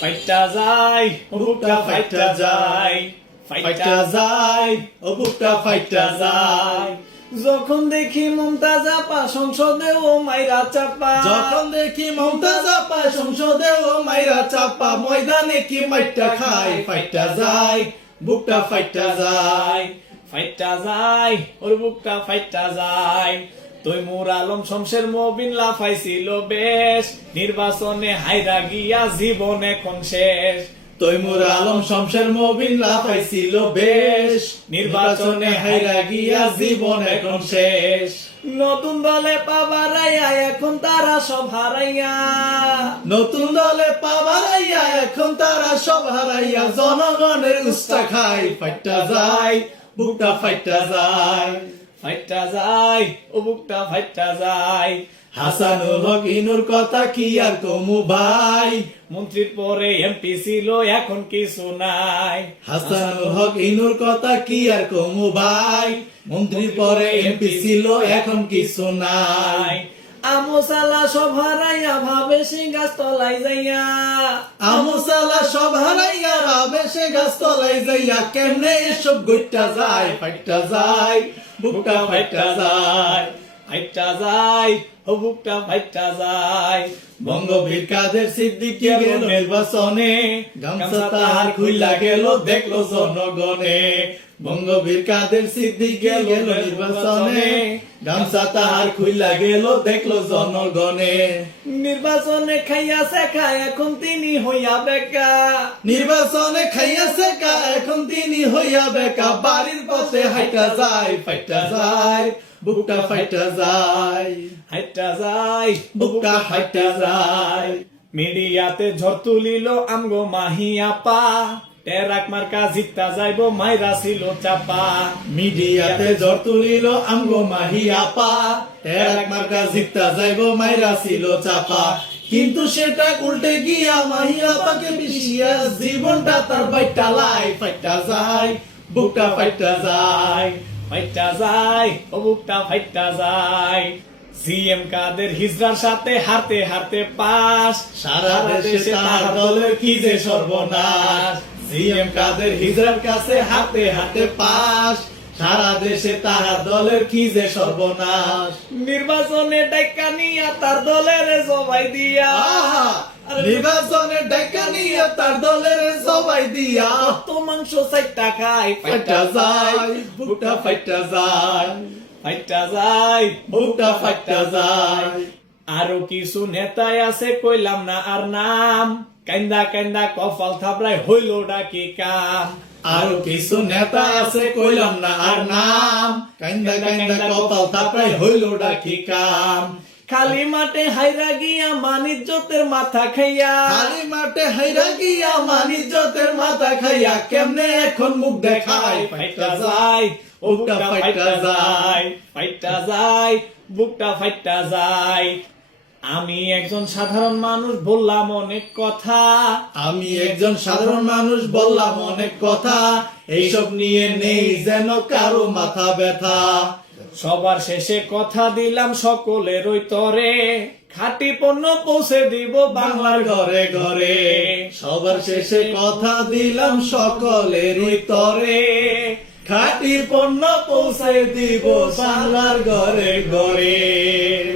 ফাইটা বুকটা ফাইটা যায় ফাইটা যায় ও বুকটা ফাইটা যায় যখন দেখি মমতাজা পা সংসদে ও মাইরা চাপা। যখন দেখি মমতাজ আপা সংসদে ও মাইরা চাপা ময়দানে কি মাইটা খায়? ফাইটা যায় বুকটা ফাইটা যায় ফাইটা যায় ওর বুকটা ফাইটা যায় তুই মোর আলম শমশের মবিন লাফাইছিল বেশ। নির্বাচনে হাইরা গিয়া জীবন এখন শেষ? তৈমুর আলম শমশের মবিন লাফাইছিল বেশ। নির্বাচনে হাইরা গিয়া জীবন এখন শেষ? নতুন দলে পাবারাইয়া এখন তারা সব হারাইয়া। নতুন দলে পাবারাইয়া এখন তারা সব হারাইয়া। জনগণের উস্তা খাই ফাইটা যায়, বুকটা ফাইটা যায়। ফাইটা যায় অমুকটা ফাইটা যায় হাসানুল হক ইনুর কথা কি আর কমু ভাই? মন্ত্রীর পরে এমপি ছিল, এখন কিছু নাই। হাসানুল হক ইনুর কথা কি আর কমু ভাই? মন্ত্রীর পরে এমপি ছিল, এখন কিছু নাই। আমসালা সব হারাইয়া ভাবে সে গাছ তলাই যাইয়া। আমসালা সব হারাইয়া ভাবে সে গাছ তলাই যাইয়া কেমনে যায় ফাইটা যায়, বুকটা ফাইটা যায় ফাইটা যায়, ও বুকটা ফাইটা যায়। বঙ্গবীর কাদের নির্বাচনে, গামছা তাহার খুইলা গেল, দেখল জনগণে। বঙ্গবীর কাদের সিদ্দিক গেল নির্বাচনে। গামছা তাহার খুইলা গেল দেখল জনগণে। নির্বাচনে খাইয়া খায় এখন তিনি হইয়া বেকা। নির্বাচনে খাইয়া শেখা এখন তিনি হইয়া বেকা। বাড়ির পথে হাইটা যায় ফাইটা যায় বুকটা ফাইটা যায়। হাইটা যায় বুকটা হাইটা যায়। মিডিয়াতে ঝড় তুলিল আমগো মাহিয়া পা টেরাক মার্কা জিতা যাইব মাইরা ছিল চাপা। মিডিয়াতে জ্বর তুলিল আমগো মাহি আপা। এক মার্কা জিততা যাইব মাইরা ছিল চাপা। কিন্তু সেটা উল্টে গিয়া মাহি আপাকে বিশিয়া জীবনটা তার বাইটা লাই ফাইটা যায় বুকটা ফাইটা যায় ফাইটা যায় ও বুকটা ফাইটা যায়। সিএম কাদের হিজরার সাথে হারতে হারতে পাস সারা দেশে তার দলের কি যে সর্বনাশ। সিএম কাদের হিজরার কাছে হাতে হাতে পাস সারা দেশে তাহার দলের কি যে সর্বনাশ। নির্বাচনে ডাইকা নিয়া তার দলের জবাই দিয়া। আহা! নির্বাচনের ডাকা নিয়ে তার দলের সবাই দিয়া। তো মাংস চাইটা খায় ফাইটা যায় বুকটা ফাইটা যায়। ফাইটা যায় বুকটা ফাইটা যায়। আরও কিছু নেতাই আছে কইলাম না আর নাম। কান্দা কান্দা কপাল থাপড়াই হইল ডাকি কাম। আরও কিছু নেতা আছে কইলাম না আর নাম। কান্দা কান্দা কপাল থাপড়াই হইল ডাকি কাম। খালি মাঠে হাইরা গিয়া মানিজ্যতের মাথা খাইয়া। খালি মাঠে হাইরা গিয়া মানিজ্যতের মাথা খাইয়া কেমনে এখন মুখ দেখায়? ফাইটা যায় বুকটা ফাইটা যায়। ফাইটা যায় বুকটা ফাইটা যায়। আমি একজন সাধারণ মানুষ বললাম অনেক কথা। আমি একজন সাধারণ মানুষ বললাম অনেক কথা। এইসব নিয়ে নেই যেন কারও মাথা ব্যথা। সবার শেষে কথা দিলাম সকলের ওই তরে। খাঁটি পণ্য পৌঁছে দিব বাংলার ঘরে ঘরে। সবার শেষে কথা দিলাম সকলেরই তরে। খাঁটি পণ্য পৌঁছে দিব বাংলার ঘরে ঘরে।